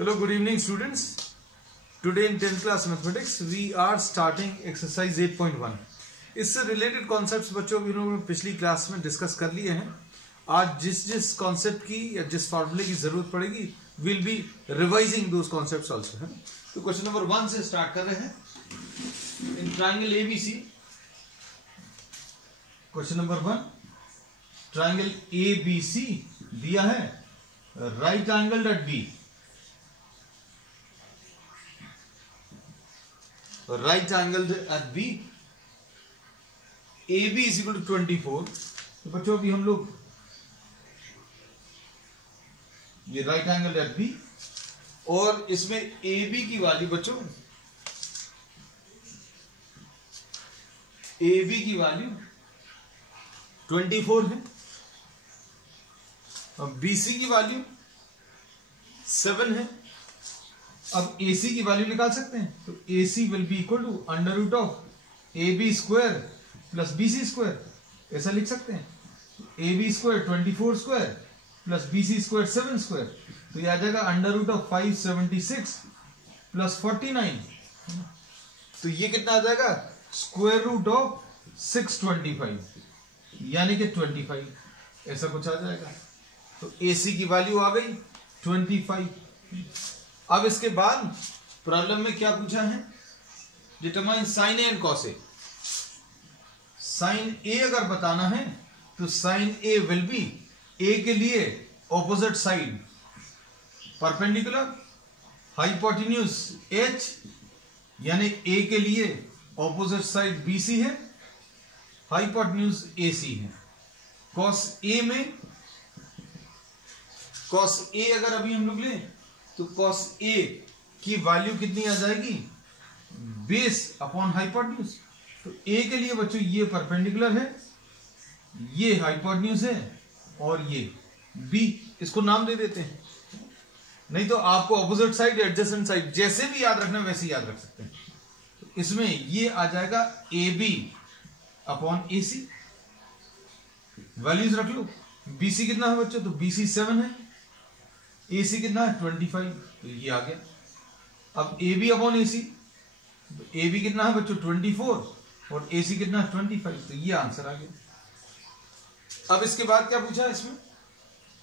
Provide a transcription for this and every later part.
Hello, good evening students. Today in 10th class mathematics we are starting exercise 8.1. इससे related concepts बच्चों पिछली class में discuss कर लिए हैं. आज जिस कॉन्सेप्ट की या जिस फार्मूले की जरूरत पड़ेगी will be revising those concepts also है. तो क्वेश्चन नंबर 1 से स्टार्ट कर रहे हैं. In triangle ABC, question number 1, triangle ABC दिया है, right angle at B, right angle at B, A B is equal to 24. तो बच्चों अभी हम लोग ये राइट एंगल एट बी और इसमें ए बी की वैल्यू बच्चों, ए बी की वैल्यू 24 है और बीसी की वैल्यू 7 है. अब AC की वैल्यू निकाल सकते हैं. तो AC will be equal to under root of AB square plus BC square, ऐसा लिख सकते हैं. AB square 24 square plus BC square 7 square, तो ये आ जाएगा अंडर रूट ऑफ 576 प्लस 49. तो ये कितना आ जाएगा, स्क्वायर रूट ऑफ 625 यानी कि 25, ऐसा कुछ आ जाएगा. तो AC की वैल्यू आ गई 25. अब इसके बाद प्रॉब्लम में क्या पूछा है, determine sine A and cos A. Sine A अगर बताना है तो sine A will be, A के लिए opposite side perpendicular, hypotenuse H यानी ए के लिए ऑपोजिट साइड बीसी है, हाइपोटेन्यूज एसी है. कॉस ए में, कॉस ए अगर अभी हम लोग लें तो कॉस ए की वैल्यू कितनी आ जाएगी, बेस अपॉन हाइपोटेन्यूज. तो ए के लिए बच्चों ये परपेंडिकुलर है, ये हाइपोटेन्यूज है और ये बी, इसको नाम दे देते हैं. नहीं तो आपको ऑपोजिट साइड एडजेसेंट साइड जैसे भी याद रखना वैसे याद रख सकते हैं. तो इसमें ये आ जाएगा A B upon A C. Values रख लो. बीसी कितना है बच्चों, तो बीसी 7 है, AC कितना है 25, तो ये आ गया. अब AB अपॉन AC, तो AB कितना है बच्चों 24 और AC कितना है 25, तो ये आंसर आ गया. अब इसके बाद क्या पूछा है इसमें,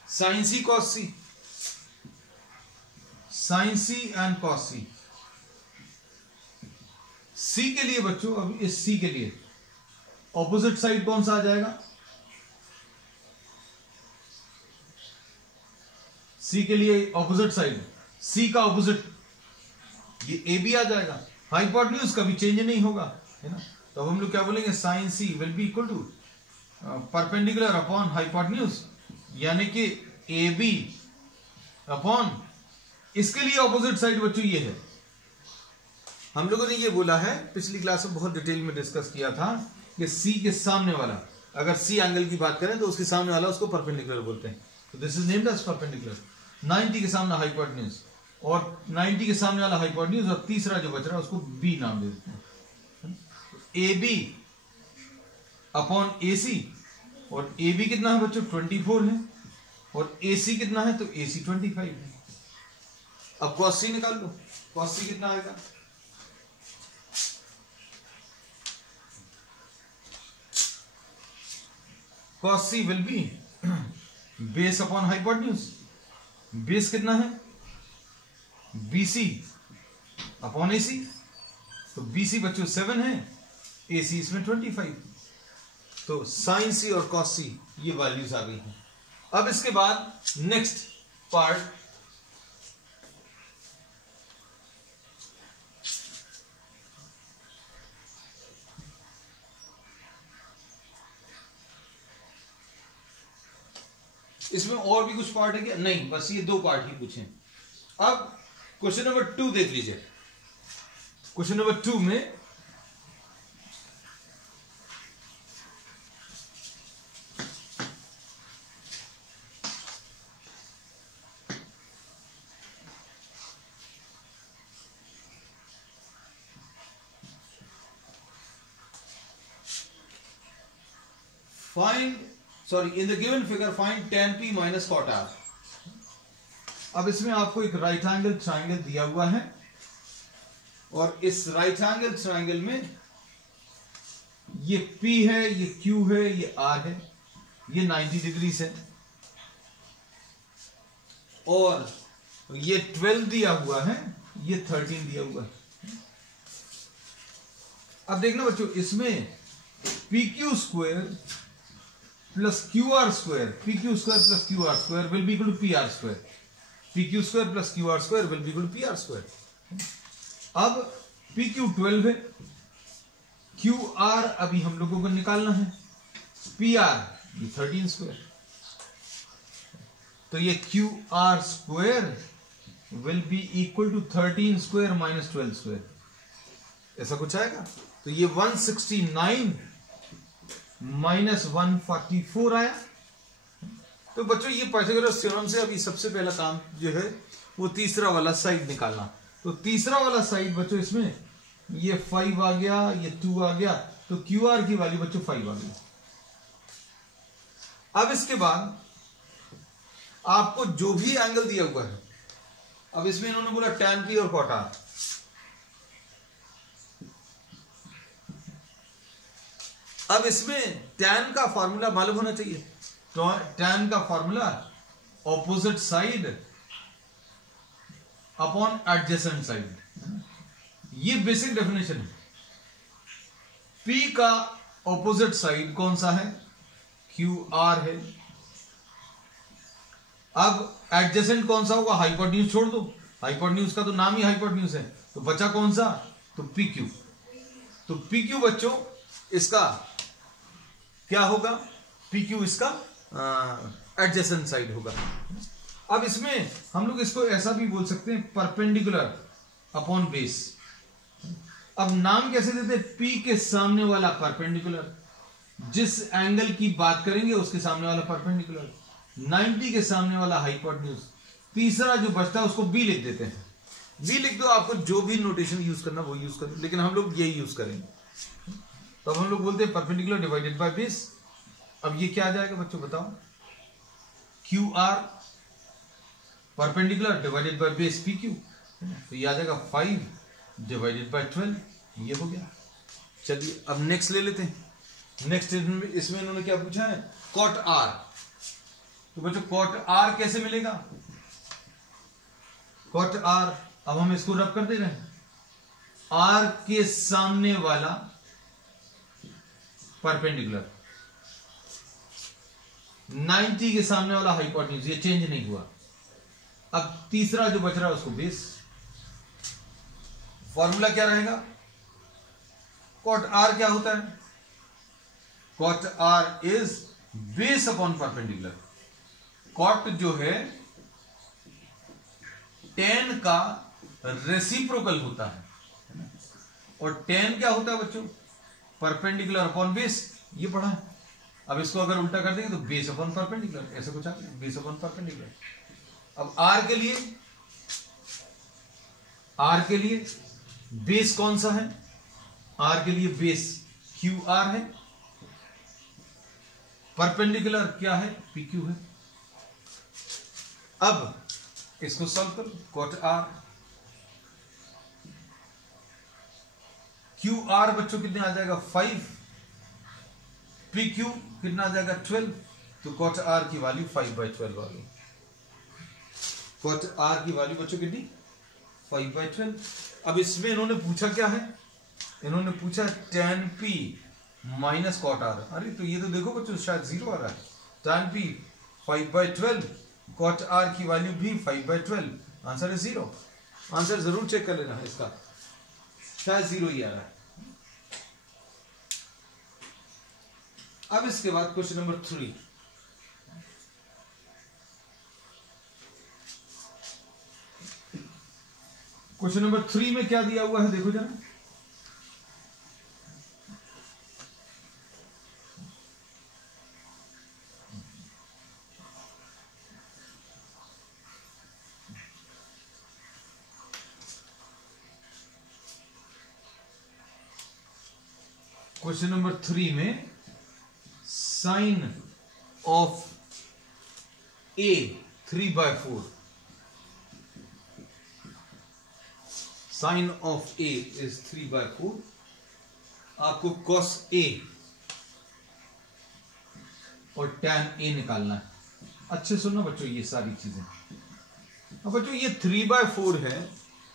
sine C cos C, sine C and cos C. C के लिए बच्चों, अब इस सी के लिए ऑपोजिट साइड कौन सा आ जाएगा, सी के लिए ऑपोजिट साइड, सी का ऑपोजिट ये ए बी आ जाएगा. हाइपोटेन्यूज कभी चेंज नहीं होगा, है ना. तो अब हम लोग क्या बोलेंगे, sine C will be equal to perpendicular upon hypotenuse यानी कि ए बी अपॉन, इसके लिए ऑपोजिट साइड बच्चों ये है. हम लोगों ने ये बोला है, पिछली क्लास में बहुत डिटेल में डिस्कस किया था कि सी के सामने वाला, अगर सी एंगल की बात करें तो उसके सामने वाला उसको परपेंडिकुलर बोलते हैं. तो this is named as perpendicular. 90 के सामने हाइपोटेन्यूज और 90 के सामने वाला हाइपोटेन्यूज और तीसरा जो बच रहा है उसको बी नाम दे देते हैं. ए बी अपॉन ए सी, और ए बी कितना है बच्चों 24 है और ए सी कितना है, तो ए सी 25 है. अब कॉस सी निकाल लो. कॉस सी कितना आएगा, cos C will be base upon hypotenuse. Base कितना है, BC अपॉन AC, तो BC बच्चों 7 है, AC इसमें 25. तो साइन सी और कॉस सी ये वैल्यूज आ गई हैं. अब इसके बाद नेक्स्ट पार्ट, इसमें और भी कुछ पार्ट है क्या, नहीं, बस ये 2 पार्ट ही पूछे. अब क्वेश्चन नंबर 2 देख लीजिए. क्वेश्चन नंबर 2 में in the given figure find tan p minus cot r. अब इसमें आपको एक राइट एंगल ट्राइंगल दिया हुआ है और इस राइट एंगल ट्राइंगल में ये P है, ये Q है, ये R है, ये 90 डिग्री है और ये 12 दिया हुआ है, ये 13 दिया हुआ है। अब देखना बच्चों, इसमें PQ square plus QR square, PQ square plus QR square will be equal to PR square, PQ square plus QR square will be equal to PR square. अब PQ 12 है, QR अभी हम लोगों को निकालना है, PR ये 13 स्क्वायर, तो ये QR square will be equal to 13 square minus 12 square, ऐसा कुछ आएगा। तो ये 169 माइनस 144 आया। तो बच्चों ये पाइथागोरस थ्योरम से अभी सबसे पहला काम जो है वो तीसरा वाला साइड निकालना। तो तीसरा वाला साइड बच्चों, इसमें ये 5 आ गया, ये 2 आ गया, तो QR की वैल्यू बच्चों 5 आ गई। अब इसके बाद आपको जो भी एंगल दिया हुआ है, अब इसमें इन्होंने बोला tan P और cot R, अब इसमें tan का फॉर्मूला मालूम होना चाहिए। तो tan का formula opposite side upon adjacent side, ये बेसिक डेफिनेशन है। P का ऑपोजिट साइड कौन सा है? QR है। अब एडजेसेंट कौन सा होगा? हाइपोटेन्यूज छोड़ दो, हाइपोटेन्यूज का तो नाम ही हाइपोटेन्यूज है, तो बचा कौन सा? तो PQ। तो PQ बच्चों इसका क्या होगा? PQ इसका एडजेसेंट साइड होगा। अब इसमें हम लोग इसको ऐसा भी बोल सकते हैं, परपेंडिकुलर अपॉन बेस। अब नाम कैसे देते हैं? P के सामने वाला परपेंडिकुलर, जिस एंगल की बात करेंगे उसके सामने वाला परपेंडिकुलर, 90 के सामने वाला हाइपोटेन्यूज, तीसरा जो बचता है उसको B लिख देते हैं। B लिख दो, आपको जो भी नोटेशन यूज करना वो यूज करो, लेकिन हम लोग यही यूज करेंगे। तो अब हम लोग बोलते हैं परपेंडिकुलर डिवाइडेड बाय बेस। अब ये क्या आ जाएगा बच्चों बताओ? QR perpendicular divided by base PQ, तो ये आ जाएगा 5 डिवाइडेड बाय 12, ये हो गया। चलिए अब नेक्स्ट ले लेते हैं। नेक्स्ट इसमें इन्होंने क्या पूछा है? cot R। तो बच्चों cot R कैसे मिलेगा? cot R, अब हम इसको रब कर दे रहे हैं, R के सामने वाला परपेंडिकुलर, 90 के सामने वाला हाइपोटेन्यूज, ये चेंज नहीं हुआ। अब तीसरा जो बच रहा है उसको बेस। फॉर्मूला क्या रहेगा? cot R क्या होता है? cot R is base upon perpendicular. cot जो है tan का रेसिप्रोकल होता है, और tan क्या होता है बच्चों? परपेंडिकुलर अपॉन बेस, ये पढ़ा है। अब इसको अगर उल्टा कर देंगे तो बेस अपॉन परपेंडिकुलर, ऐसा कुछ आ गया, बेस अपॉन परपेंडिकुलर। अब R के लिए बेस कौन सा है? R के लिए बेस QR है, परपेंडिकुलर क्या है? PQ है। अब इसको सॉल्व करो, cot R, QR बच्चों कितने आ जाएगा? 5, PQ कितना आ जाएगा? 12, तो cot R की वैल्यू 5/12 आ गई। cot R की वैल्यू बच्चों कितनी? 5/12। अब इसमें इन्होंने पूछा क्या है? इन्होंने पूछा tan P minus cot R। अरे तो ये तो देखो बच्चों शायद 0 आ रहा है। tan P 5/12, cot R की वैल्यू भी 5/12, आंसर है 0। आंसर जरूर चेक कर लेना है इसका, शायद 0 ही आ रहा है। अब इसके बाद क्वेश्चन नंबर 3। क्वेश्चन नंबर 3 में क्या दिया हुआ है देखो जरा। क्वेश्चन नंबर 3 में sine of A 3/4 sine of A is 3/4, आपको कॉस ए और टैन ए निकालना है। अच्छे सुनो बच्चों ये सारी चीजें। अब बच्चों ये 3/4 है,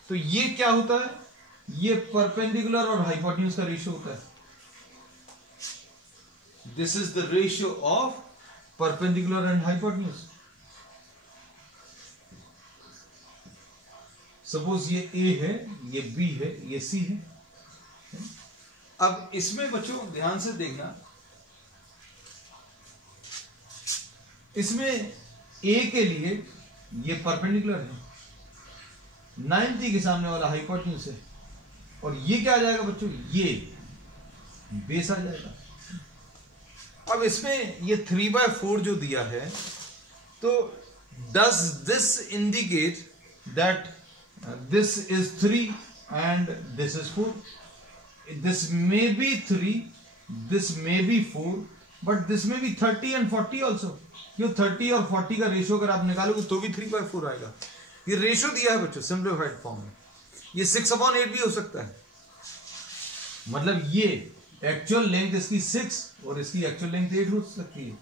तो ये क्या होता है, ये परपेंडिकुलर और हाइपोटेन्यूज का रेशियो होता है। This is the ratio of perpendicular and hypotenuse. Suppose ये ए है, ये बी है, ये सी है। अब इसमें बच्चों ध्यान से देखना, इसमें ए के लिए ये परपेंडिकुलर है, 90 के सामने वाला हाइपोटेन्यूज है, और ये क्या आ जाएगा बच्चों, ये बेस आ जाएगा। अब इसमें ये 3/4 जो दिया है, तो does this indicate that this is 3 and this is 4? This may be 3, this may be 4, but this may be 30 and 40 also. क्यों 30 और 40 का रेशियो अगर आप निकालोगे तो भी 3/4 आएगा। ये रेशियो दिया है बच्चों सिंप्लीफाइड फॉर्म में। ये 6/8 भी हो सकता है। मतलब ये एक्चुअल लेंथ इसकी 6 और इसकी एक्चुअल लेंथ 8 हो सकती है।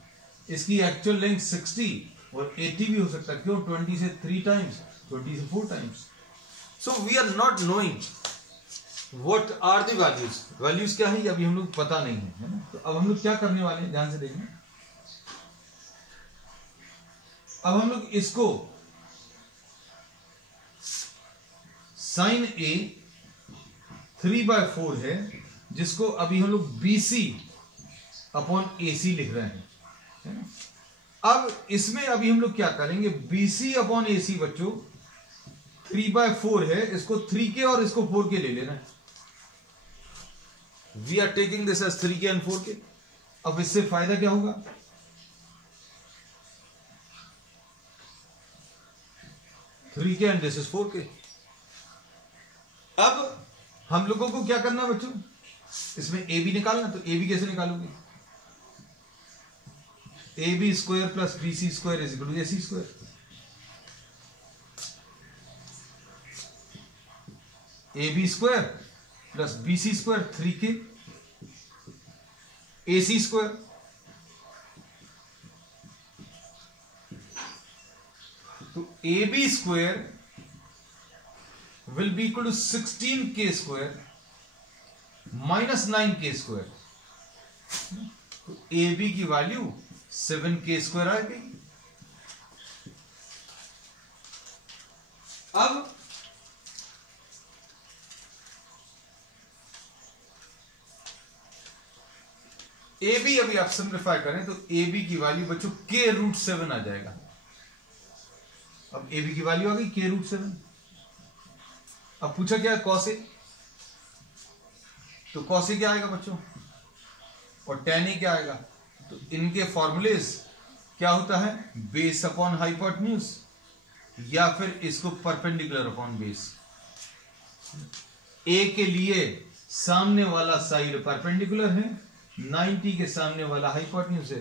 इसकी एक्चुअल लेंथ 60 और 80 भी हो सकता है। क्यों 20 से 3 टाइम्स, 20 से 4 times. So we are not knowing what are the values. Values क्या है ये अभी हम लोग पता नहीं है ना। तो अब हम लोग क्या करने वाले हैं, ध्यान से देखना। अब हम लोग इसको साइन ए 3/4 है, जिसको अभी हम लोग BC अपॉन AC लिख रहे हैं, है ना। अब इसमें अभी हम लोग क्या करेंगे, BC अपॉन AC बच्चों 3/4 है, इसको 3K और इसको 4K ले लेना है। We are taking this as 3K and 4K। अब इससे फायदा क्या होगा, 3K and this is 4K। अब हम लोगों को क्या करना है बच्चों, इसमें ए बी निकालना। तो ए बी कैसे निकालोगे, AB square plus BC square is equal to AC square. AB square plus BC square 3K, AC square तो AB square will be equal to 16K square minus 9K square. तो AB की value 7K square आ गई। अब A B अभी आप simplify करें तो ए बी की वैल्यू बच्चों K√7 आ जाएगा। अब ए बी की वैल्यू आ गई K√7। अब पूछा क्या है कॉस ए, तो कॉस ए क्या आएगा बच्चों, और tan ए क्या आएगा। तो इनके फॉर्मूलेज क्या होता है, बेस अपॉन हाइपोटेन्यूज या फिर इसको परपेंडिकुलर अपॉन बेस। ए के लिए सामने वाला साइड परपेंडिकुलर है, 90 के सामने वाला हाइपोटेन्यूज है,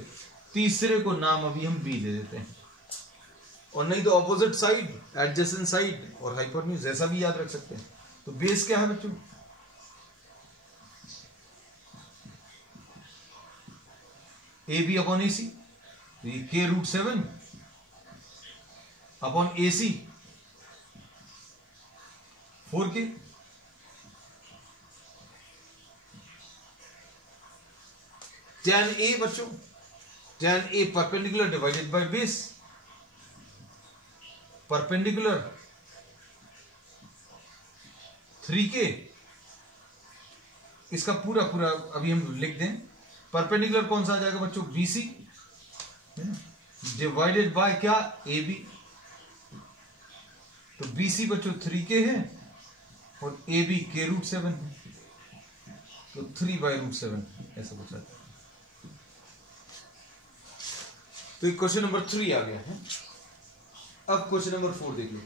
तीसरे को नाम अभी हम बी दे देते हैं, और नहीं तो ऑपोजिट साइड, एडजेसेंट साइड और हाइपोटेन्यूज ऐसा भी याद रख सकते हैं। तो बेस क्या है बच्चों, ए बी अपॉन ए सी, ये K√7 upon AC 4K। tan A बच्चों, tan A perpendicular divided by base, perpendicular 3K, इसका पूरा पूरा अभी हम लिख दें। परपेंडिकुलर कौन सा आ जाएगा बच्चों, BC डिवाइडेड बाय क्या, AB। तो BC बच्चों 3K है और AB K√7 है, तो 3/√7 ऐसा कुछ आता है। तो ये क्वेश्चन नंबर 3 आ गया है। अब क्वेश्चन नंबर 4 देख लो।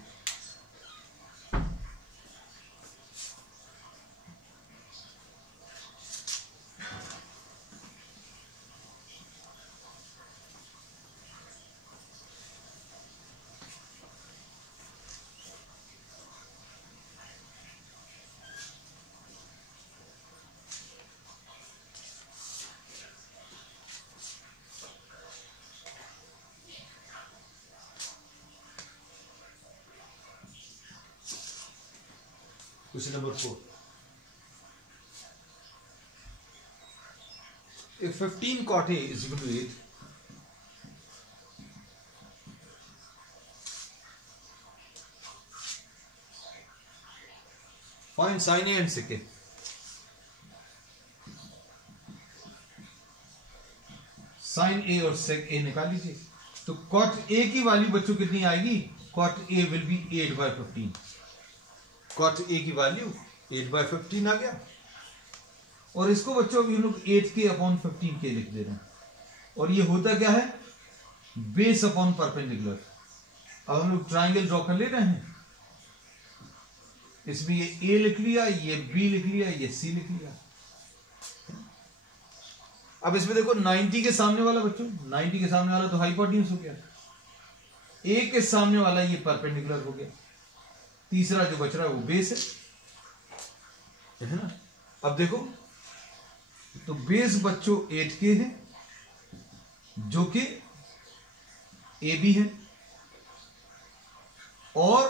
Question number 4, if 15 cot A is equal to 8, find sin A and sec A. Sine A और सेक ए निकाल लीजिए। तो कॉट ए की वैल्यू बच्चों कितनी आएगी? Cot A will be 8/15। Cot A की वैल्यू 8/15 आ गया। और इसको बच्चों अभी हम लोग 8k/15k लिख दे रहे हैं। और ये होता क्या है? Base upon perpendicular. अब हम लोग ट्राइंगल ड्रॉ कर ले रहे हैं। इसमें ये ए लिख लिया, ये बी लिख लिया, ये सी लिख लिया। अब इसमें देखो 90 के सामने वाला बच्चों, 90 के सामने वाला तो हाइपोटेन्यूज हो गया। ए के सामने वाला ये परपेंडिकुलर हो गया। तीसरा जो बच रहा है वो बेस है ना। अब देखो तो बेस बच्चों 8k है जो कि ए बी है, और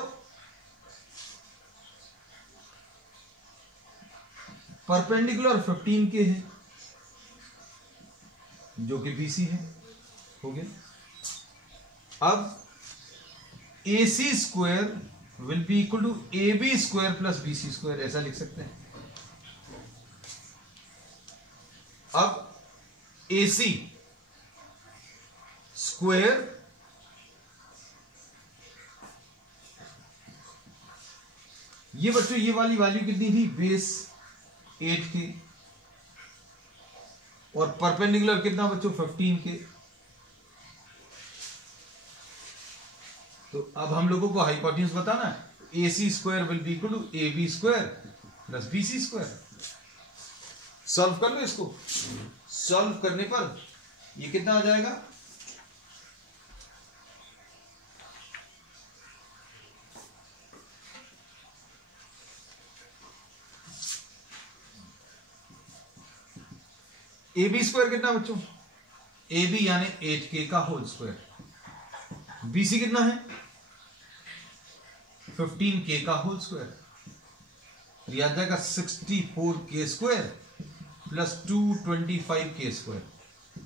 परपेंडिकुलर 15k है जो कि बीसी है। हो गया। अब A C square will be equal to A B square plus B C square, ऐसा लिख सकते हैं। अब ए सी स्क्वायर ये बच्चों ये वाली वैल्यू कितनी थी? बेस 8k, और परपेंडिकुलर कितना बच्चों? 15k। तो अब हम लोगों को हाइपोटेन्यूज बताना है। A C square will be equal to A B square plus B C square. Solve कर लो इसको। सॉल्व करने पर ये कितना आ जाएगा? ए बी स्क्वायर कितना बच्चों? ए बी यानी 8k का होल स्क्वायर। बी सी कितना है? 15k का होल स्क्वायर। याद जाएगा 64k square plus 225k square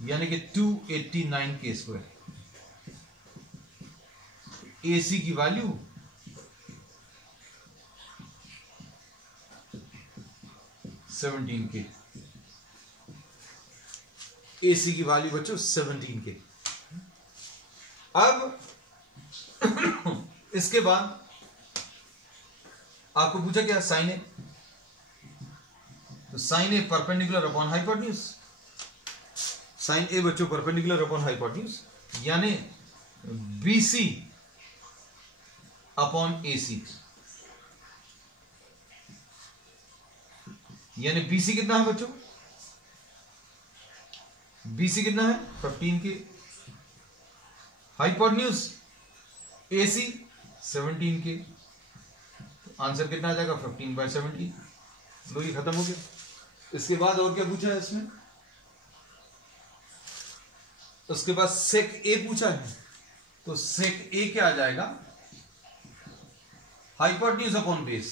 यानी कि 289k स्क्वायर। ए सी की वैल्यू 17k। एसी की वैल्यू बच्चों 17k। अब इसके बाद आपको पूछा क्या? साइन ए। तो साइन ए परपेंडिकुलर अपॉन हाइपोटेन्यूज। साइन ए बच्चों परपेंडिकुलर अपॉन हाइपोटेन्यूज यानी बीसी अपॉन एसी। यानी बीसी कितना है बच्चों? बीसी कितना है? 15k। Hypotenuse AC 17k। तो आंसर कितना आ जाएगा? 15/17। लो ये खत्म हो गया। इसके बाद और क्या पूछा है इसमें? उसके बाद सेक ए पूछा है। तो सेक ए क्या आ जाएगा? Hypotenuse upon base.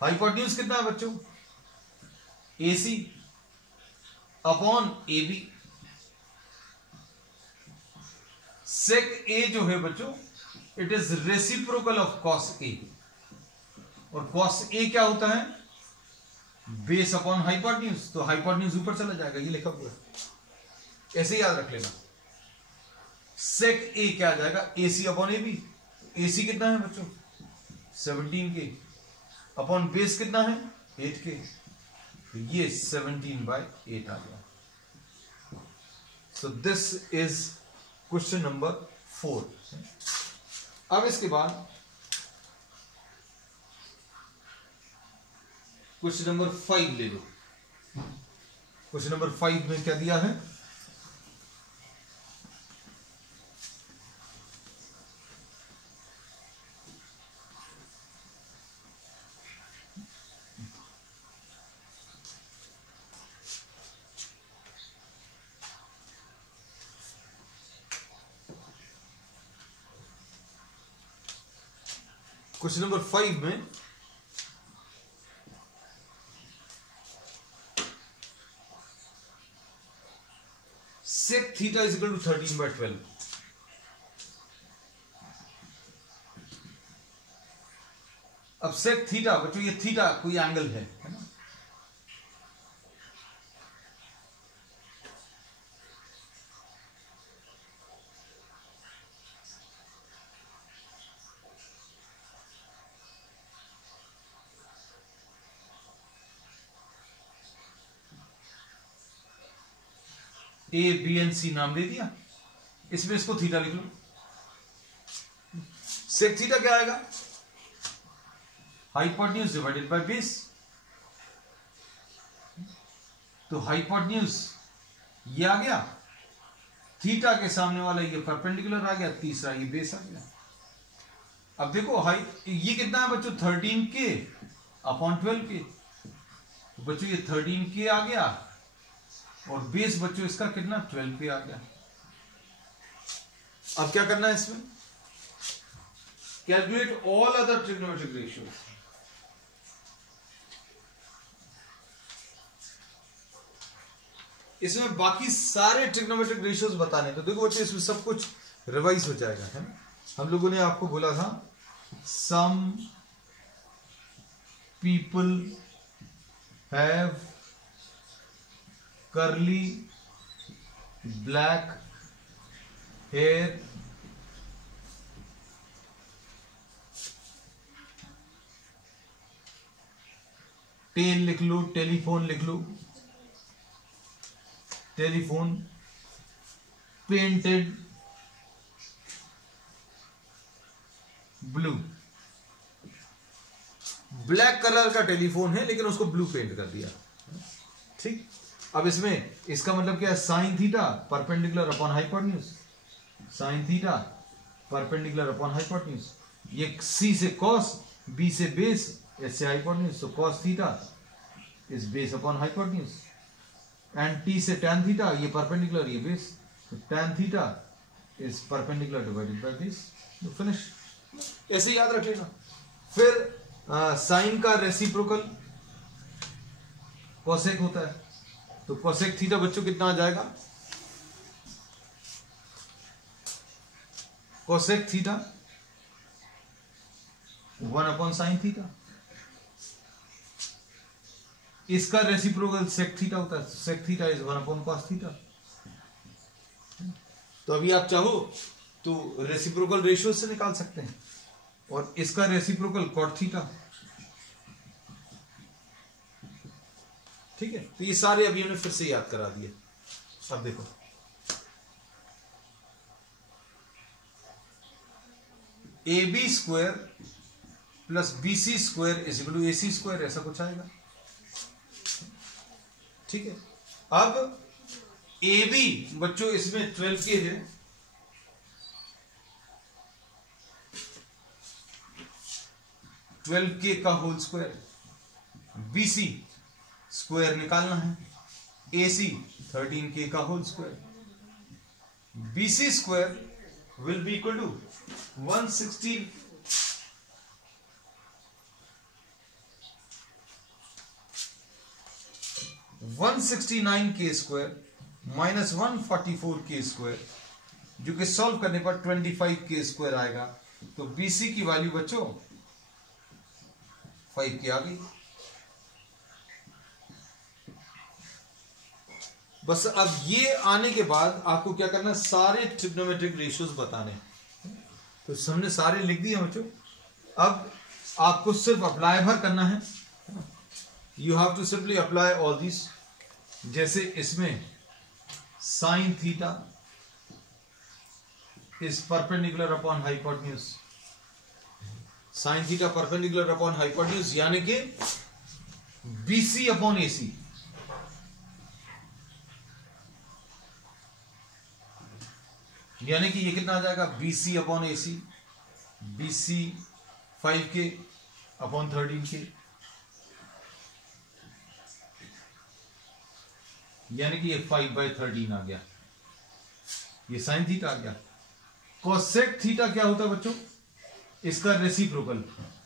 हाइपोटेन्यूज कितना है बच्चों? AC upon A B. Sec A जो है बच्चों it is reciprocal of cos A, और कॉस ए क्या होता है? Base upon hypotenuse. तो हाइपोटेन्यूज ऊपर चला जाएगा, ये लिखा हुआ है, ऐसे याद रख लेना। सेक ए क्या आ जाएगा? AC upon A B. एसी कितना है बच्चों? 17k अपॉन बेस कितना है? 8k। तो ये 17/8 आ गया। So this is question number 4। अब इसके बाद क्वेश्चन नंबर 5 ले लो। क्वेश्चन नंबर 5 में क्या दिया है? क्वेश्चन नंबर 5 में sec theta is equal to 13/12। अब sec थीटा बच्चों, ये थीटा कोई एंगल है ना? ए बी एंड सी नाम दे दिया, इसमें इसको थीटा लिख लो। सेक थीटा क्या आएगा? Hypotenuse divided by base. तो हाइपोटेन्यूज ये आ गया, थीटा के सामने वाला ये परपेंडिकुलर आ गया, तीसरा ये बेस आ गया। अब देखो ये कितना है बच्चों? 13k upon 12k। तो बच्चों ये 13k आ गया और बेस बच्चों इसका कितना? 12k आ गया। अब क्या करना है इसमें? Calculate all other trigonometric ratios. इसमें बाकी सारे ट्रिग्नोमेट्रिक रेशियोज बताने। तो देखो बच्चों इसमें सब कुछ रिवाइज हो जाएगा, है ना? हम लोगों ने आपको बोला था some people have curly black hair, tell लिख लो, टेलीफोन लिख लो, telephone, painted blue. Black colour का टेलीफोन है लेकिन उसको ब्लू पेंट कर दिया, ठीक। अब इसमें इसका मतलब क्या है? Sign theta perpendicular upon hypotenuse, sine theta perpendicular upon hypotenuse. ये सी से कॉस, बी से बेस, एस से हाइपोटेन्यूज। तो cos theta is base upon hypotenuse, and T से टैन थीटा, ये परपेंडिकुलर ये बेस, तो tan theta is perpendicular divided by base. तो फिनिश, ऐसे याद रख लेना। फिर साइन का रेसिप्रोकल कोसेक होता है, तो कोसेक थीटा बच्चों कितना आ जाएगा? Cosec theta 1 upon sine theta. इसका रेसिप्रोकल सेक थीटा होता है, sec theta is 1 upon cos theta. तो अभी आप चाहो तो रेसिप्रोकल रेशियो से निकाल सकते हैं, और इसका रेसिप्रोकल कॉट थीटा, ठीक है। तो ये सारे अभी हमने फिर से याद करा दिए। अब देखो A B square plus B C square is equal to A C square, ऐसा कुछ आएगा, ठीक है। अब ए बी बच्चों इसमें 12k है, का whole square, B C square निकालना है, ए सी 13k का whole square, B C square will be equal to 169k square minus 144k square, जो कि सॉल्व करने पर 25k स्क्वायर आएगा। तो बीसी की वैल्यू बच्चों 5k आ गई। बस अब ये आने के बाद आपको क्या करना है? सारे ट्रिग्नोमेट्रिक रेशियोज बताने। तो हमने सारे लिख दिए बच्चों, अब आपको सिर्फ अप्लाई भर करना है। You have to simply apply all this. जैसे इसमें sine theta is perpendicular upon hypotenuse, sine theta perpendicular upon hypotenuse, यानी कि बीसी अपॉन एसी, यानी कि ये कितना आ जाएगा? BC upon AC, BC 5k upon 13k, यानी कि ये 5/13 आ गया। ये साइन थीटा आ गया। कोसेक थीटा क्या होता है बच्चों? इसका रेसिप्रोकल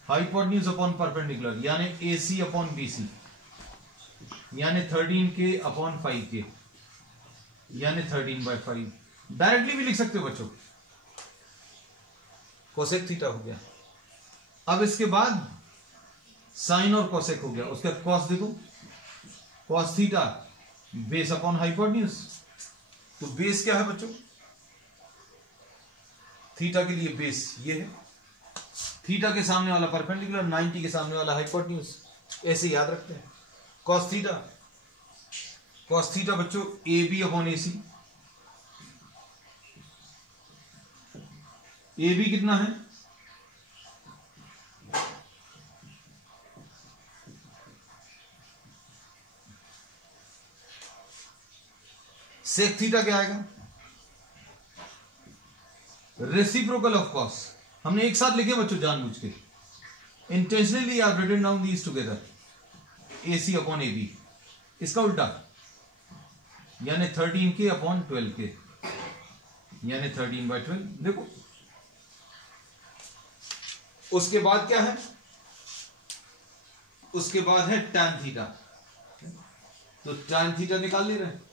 हाइपोटेन्यूज अपॉन परपेंडिकुलर, यानी AC अपॉन BC, यानी 13k अपॉन 5k, यानी 13/5। डायरेक्टली भी लिख सकते हो बच्चों, कोसेक थीटा हो गया। अब इसके बाद साइन और कोसेक हो गया, उसका कॉस देखो, cos theta base upon hypotenuse. तो बेस क्या है बच्चों, थीटा के लिए बेस ये है, थीटा के सामने वाला परपेंडिकुलर, 90 के सामने वाला हाइपोटेन्यूज, ऐसे याद रखते हैं। कॉस थीटा बच्चों A B upon A C. A B कितना है, सेक थीटा क्या आएगा, रेसिप्रोकल ऑफ कॉस। हमने एक साथ लिखे बच्चों जानबूझ के, intentionally I have written down these together, A C upon A B. इसका उल्टा यानी 13K अपॉन 12K, यानी 13/12। देखो उसके बाद क्या है, उसके बाद है tan थीटा। तो tan थीटा निकाल ले रहे हैं,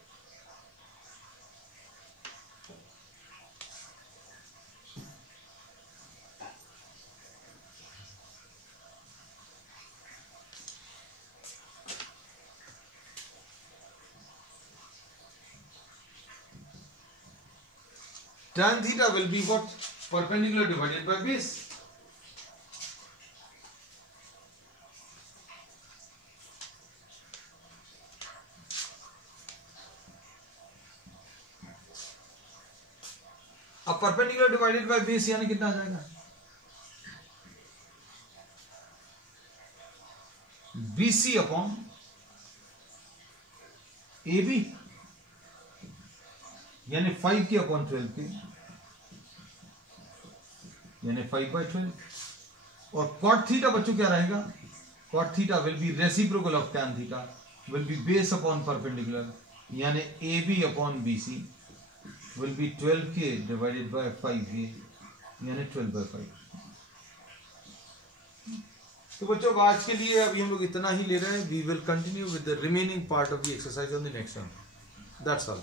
tan theta will be what, perpendicular divided by base। अब परपेंडिकुलर डिवाइडेड बाय बेस यानी कितना आ जाएगा, BC अपॉन AB, यानी 5K अपॉन 12K, यानी 5/12। और cot थीटा बच्चों क्या रहेगा, cot theta will be reciprocal of tan theta, will be base upon perpendicular, यानी AB upon BC will be 12K divided by 5K, यानी 12/5। तो बच्चों आज के लिए अभी हम लोग इतना ही ले रहे हैं। We will continue with the remaining part of the exercise on the next time. That's all.